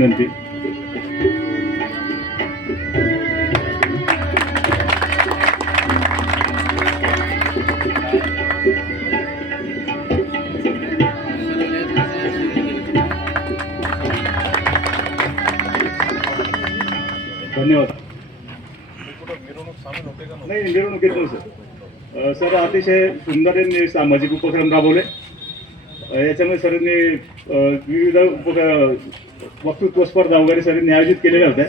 विनंती धन्यवाद। नाही मिरवणुकीत नाही सर अ, सर अतिशय सुंदर यांनी सामाजिक उपक्रम राबवले। अ, याच्यामध्ये सरांनी विविध उपक वक्तृत्व स्पर्धा वगैरे सरांनी आयोजित केलेल्या होत्या.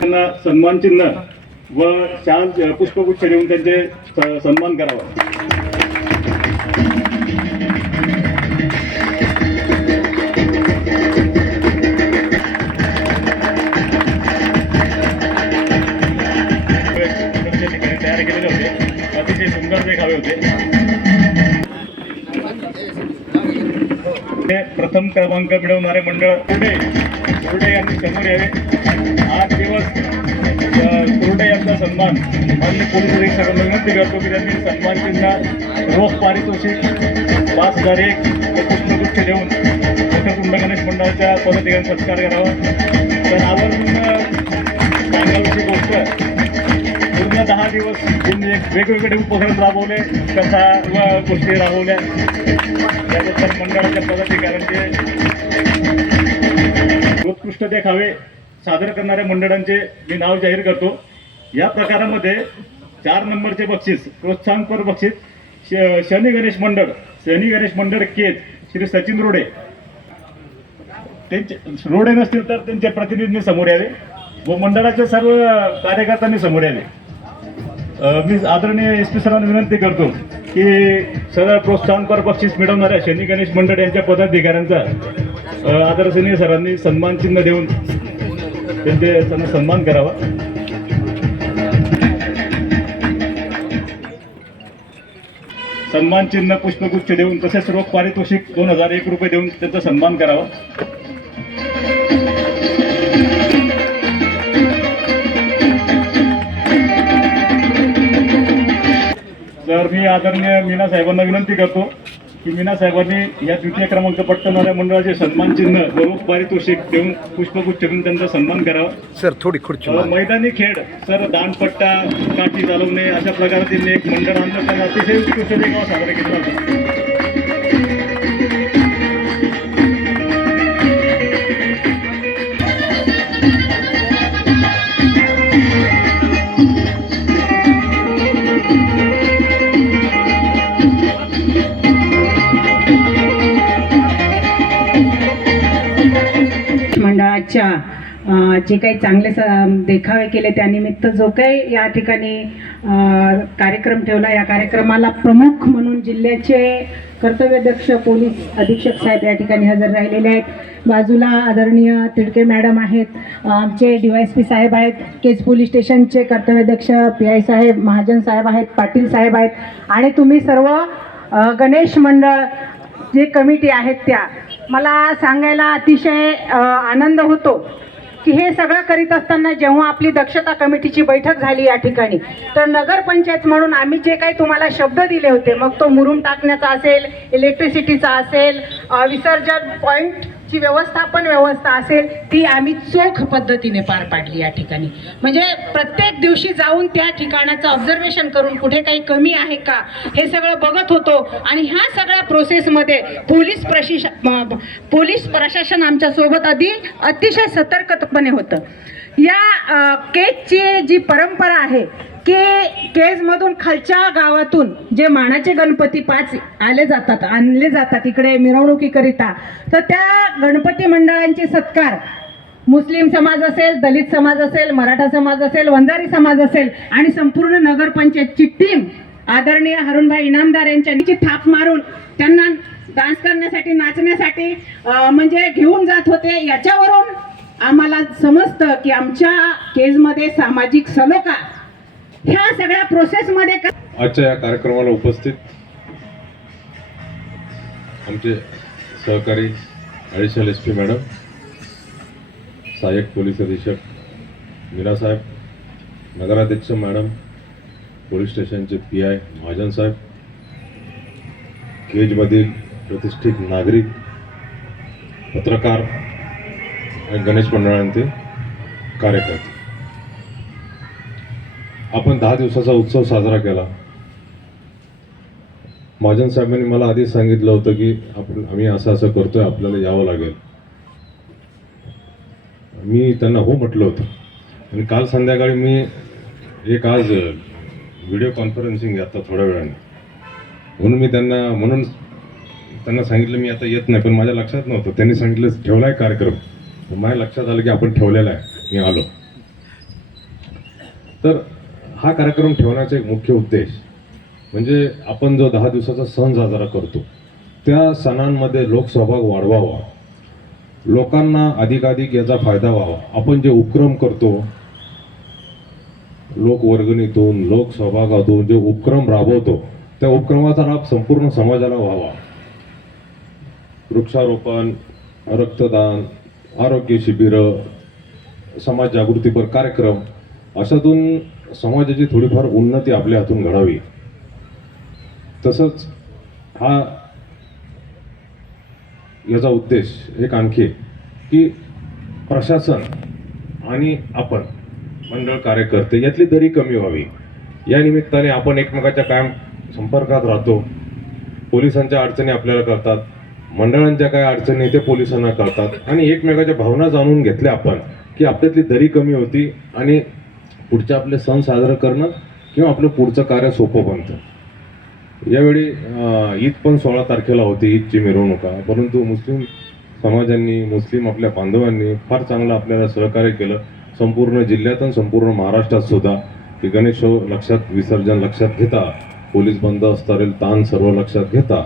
त्यांना सन्मान चिन्ह व शाल पुष्पगुच्छ देऊन त्यांचे स- सन्मान करावा. क्रमांक मिळवणारे मंडळ कुर्डे कुर्डे यांनी समोर यावे. आठ दिवस कुर्डे यांचा सन्मान. माननीय पोलीस अधीक्षकांना विनंती करतो की त्यांनी सन्मान चिन्ह रोख पारितोषिक पाच हजार एक पुष्पगुच्छ देऊन कुंड गणेश मंडळाच्या पदाधिकाऱ्यांनी सत्कार करावा. तर आवर्जून अ, सांगावीची गोष्ट गेल्या दहा दिवस त्यांनी वेगवेगळे उपक्रम राबवले कथा व गोष्टी राबवल्या. त्यानंतर मंडळाच्या पदाधिकाऱ्यांचे उत्कृष्ट देखावे सादर करणाऱ्या मंडळांचे मी नाव जाहीर करतो. या प्रकारामध्ये चार नंबरचे बक्षीस प्रोत्साहनपर बक्षीस श- शनी गणेश मंडळ शनी गणेश मंडळ केज श्री सचिन रोडे. त्यांचे रोडे नसतील तर त्यांच्या प्रतिनिधींनी समोर यावे व मंडळाच्या सर्व कार्यकर्त्यांनी समोर यावे. मी आदरणीय एस पी सरांना विनंती करतो की सदर प्रोत्साहनपर बक्षीस मिळवणाऱ्या शनी गणेश मंडळ यांच्या पदाधिकाऱ्यांचा आदरणीय सरांनी सन्मान चिन्ह देऊन त्यांचे त्यांना सन्मान करावा. सन्मान चिन्ह पुष्पगुच्छ देऊन तसेच रोख पारितोषिक दोन हजार एक रुपये देऊन त्यांचा सन्मान करावा. तर मी आदरणीय मीना साहेबांना विनंती करतो की मीना साहेबांनी या द्वितीय क्रमांक पटकवणाऱ्या मंडळाचे सन्मान चिन्ह व रोख पारितोषिक देऊन पुष्पगुच्छ देऊन त्यांचा सन्मान करावा. सर थोडी खुर्ची मैदानी खेळ सर दानपट्टा काठी चालवणे अशा प्रकारातील एक मंडळ आणलं. त्यांना अतिशय उत्कृष्ट देखावा साजरा केला होता मंडळाच्या जे काही चांगले स- देखावे केले त्यानिमित्त जो काही या ठिकाणी कार्यक्रम ठेवला. या कार्यक्रमाला प्रमुख म्हणून जिल्ह्याचे कर्तव्यदक्ष पोलीस अधीक्षक साहेब या ठिकाणी हजर राहिलेले आहेत. बाजूला आदरणीय तिडके मॅडम आहेत. आमचे डी वाय एस पी साहेब आहेत. केज पोलीस स्टेशनचे कर्तव्यदक्ष पी आय साहेब महाजन साहेब आहेत पाटील साहेब आहेत. आणि तुम्ही सर्व गणेश मंडळ जे कमिटी आहेत त्या मला सांगायला अतिशय आनंद होतो की हे सगळं करीत असताना जेव्हा आपली दक्षता कमिटीची बैठक झाली या ठिकाणी तर नगरपंचायत म्हणून आम्ही जे काही तुम्हाला शब्द दिले होते मग तो मुरुम टाकण्याचा असेल इलेक्ट्रिसिटीचा असेल विसर्जन पॉईंट जी व्यवस्थापन व्यवस्था असेल ती आम्ही चोख पद्धतीने पार पाडली या ठिकाणी. म्हणजे प्रत्येक दिवशी जाऊन त्या ठिकाणाचं ऑब्झर्वेशन करून कुठे काही कमी आहे का हे सगळं बघत होतो. आणि ह्या सगळ्या प्रोसेसमध्ये पोलीस प्रशिश पोलीस प्रशासन आमच्यासोबत आधी अतिशय सतर्कपणे होतं. या केकची जी परंपरा आहे की केजमधून खालच्या गावातून जे मानाचे गणपती पाच आले जातात आणले जातात इकडे मिरवणुकीकरिता तर त्या गणपती मंडळांचे सत्कार मुस्लिम समाज असेल दलित समाज असेल मराठा समाज असेल वंजारी समाज असेल आणि संपूर्ण नगरपंचायतची टीम आदरणीय हरुणभाई इनामदार यांच्या थाप मारून त्यांना डान्स करण्यासाठी नाचण्यासाठी म्हणजे घेऊन जात होते. याच्यावरून आम्हाला समजतं की आमच्या केजमध्ये सामाजिक सलोखा ह्या सगळ्या प्रोसेसमध्ये आजच्या या कार्यक्रमाला उपस्थित आमचे सहकारी ॲडिशनल एस पी मॅडम सहाय्यक पोलीस अधीक्षक मीरासाहेब नगराध्यक्ष madam police station P I Mahajan साहेब केजमधील प्रतिष्ठित नागरिक पत्रकार आणि गणेश मंडळांचे कार्यकर्ते. आपण दहा दिवसाचा उत्सव साजरा केला. महाजन साहेबांनी मला आधीच सांगितलं होतं की आपण आम्ही असं असं करतोय आपल्याला यावं लागेल. मी त्यांना हो म्हटलं होतं. आणि काल संध्याकाळी मी एक आज व्हिडिओ कॉन्फरन्सिंग आता थोड्या वेळाने. म्हणून मी त्यांना म्हणून त्यांना सांगितलं मी आता येत नाही पण माझ्या लक्षात नव्हतं. त्यांनी सांगितलं ठेवला आहे कार्यक्रम माझ्या लक्षात आलं की आपण ठेवलेला आहे. मी आलो. तर हा कार्यक्रम ठेवण्याचा एक मुख्य उद्देश म्हणजे आपण जो दहा दिवसाचा सण साजरा करतो त्या सणांमध्ये लोकसहभाग वाढवावा. लोकांना अधिकाधिक याचा फायदा व्हावा. आपण जे उपक्रम करतो लोकवर्गणीतून लोकसहभागातून जे उपक्रम राबवतो त्या उपक्रमाचा लाभ संपूर्ण समाजाला व्हावा. वृक्षारोपण रक्तदान आरोग्य शिबिरं समाज जागृतीपर कार्यक्रम अशातून समाजाची थोडीफार उन्नती आपल्या हातून घडावी. तसंच हा याचा उद्देश एक आणखी की प्रशासन आणि आपण मंडळ कार्यकर्ते यातली दरी कमी व्हावी. या निमित्ताने आपण एकमेकाच्या कायम संपर्कात राहतो. पोलिसांच्या अडचणी आपल्याला कळतात. मंडळांच्या काय अडचणी ते पोलिसांना कळतात. आणि एकमेकाच्या भावना जाणून घेतल्या आपण की आपल्यातली दरी कमी होती आणि पुढचे आपले सण साजरं करणं किंवा आपलं पुढचं कार्य सोपं बनतं. यावेळी ईद पण सोळा तारखेला होती ईदची मिरवणुका. परंतु मुस्लिम समाजांनी मुस्लिम आपल्या बांधवांनी फार चांगलं आपल्याला सहकार्य केलं. संपूर्ण जिल्ह्यात आणि संपूर्ण महाराष्ट्रात सुद्धा. की गणेशोत्सव लक्षात विसर्जन लक्षात घेता. पोलीस बंद असताना ताण सर्व लक्षात घेता.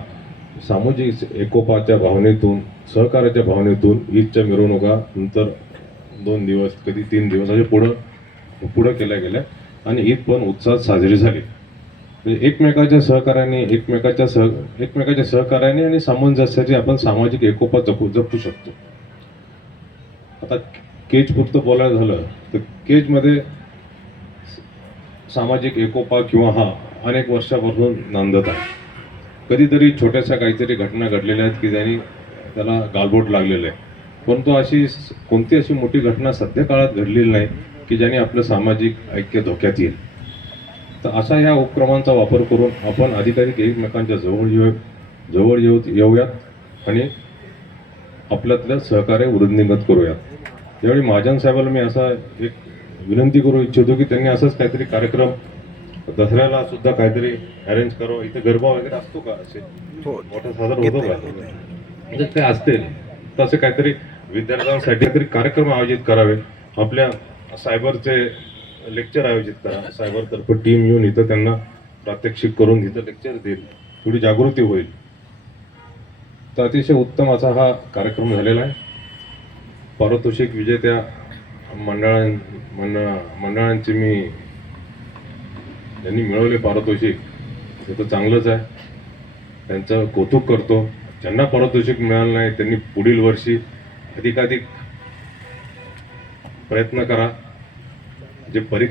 सामाजिक एकोपाच्या भावनेतून सहकार्याच्या भावनेतून ईदच्या मिरवणुका नंतर दोन दिवस कधी तीन दिवस असे पुढं पुढं केल्या गेल्या आणि ईद पण उत्साहात साजरी झाली. म्हणजे एकमेकाच्या सहकार्याने एकमेकाच्या सह एकमेकाच्या सहकार्याने आणि सामंजस्याची आपण सामाजिक एकोपा जपू जपू शकतो. आता केज पुरतं बोलायला झालं तर केजमध्ये सामाजिक एकोपा किंवा हा अनेक वर्षापासून नांदत आहे. कधीतरी छोट्याशा काहीतरी घटना घडलेल्या आहेत की ज्यांनी त्याला गालबोट लागलेलं आहे. परंतु अशी कोणती अशी मोठी घटना सध्या काळात घडलेली नाही की ज्याने आपलं सामाजिक ऐक्य धोक्यात येईल. तर अशा ह्या उपक्रमांचा वापर करून आपण अधिकाधिक एकमेकांच्या जवळ येऊ जवळ येऊ येऊयात आणि आपल्यातलं सहकार्य वृद्धिंगत करूयात. यावेळी महाजन साहेबाला मी असा एक विनंती करू इच्छितो की त्यांनी असंच काहीतरी कार्यक्रम दसऱ्याला सुद्धा काहीतरी अरेंज करावं. इथे गरबा वगैरे असतो का असे? मोठा सादर होतो का? म्हणजे ते असतील तर असे काहीतरी विद्यार्थ्यांसाठी काहीतरी कार्यक्रम आयोजित करावे. आपल्या सायबरचे लेक्चर आयोजित करा. सायबरतर्फे टीम येऊन इथं त्यांना प्रात्यक्षिक करून इथं लेक्चर देईल. थोडी जागृती होईल. तर अतिशय उत्तम असा हा कार्यक्रम झालेला आहे. पारितोषिक विजेत्या मंडळां मंडळा मंडळांचे मी ज्यांनी मिळवले पारितोषिक. ते तर चांगलंच आहे. त्यांचं कौतुक करतो. ज्यांना पारितोषिक मिळालं नाही त्यांनी पुढील वर्षी अधिकाधिक प्रयत्न करा. जे परीक्षा